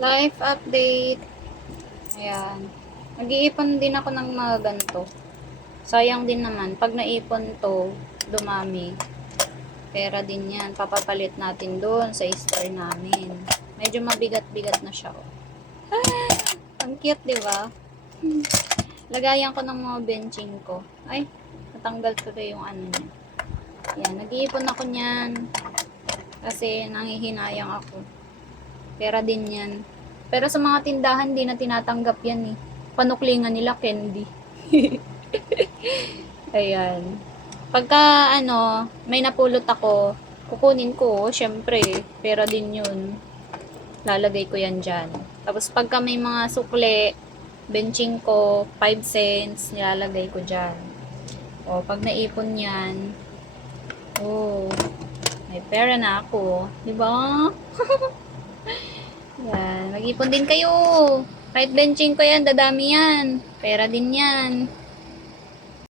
Life update. Ayan. Nag-iipon din ako ng mga ganito. Sayang din naman. Pag naipon to, dumami. Pera din yan. Papapalit natin doon sa store namin. Medyo mabigat-bigat na siya. Oh. Ang cute, di ba? Lagayan ko ng mga benching ko. Ay, natanggal ko na yung ano niya. Ayan, nag-iipon ako niyan. Kasi nangihinayang ako. Pera din yan. Pero sa mga tindahan, di na tinatanggap yan eh. Panuklingan nila, candy. Ayan. Pagka, may napulot ako, kukunin ko, syempre, pera din yun. Lalagay ko yan dyan. Tapos, pagka may mga sukle, benching ko, 5 cents, nilalagay ko dyan. O, pag naipon yan, may pera na ako. Diba? Yan. Mag-ipon din kayo. Kahit benching ko yan, dadami yan. Pera din yan.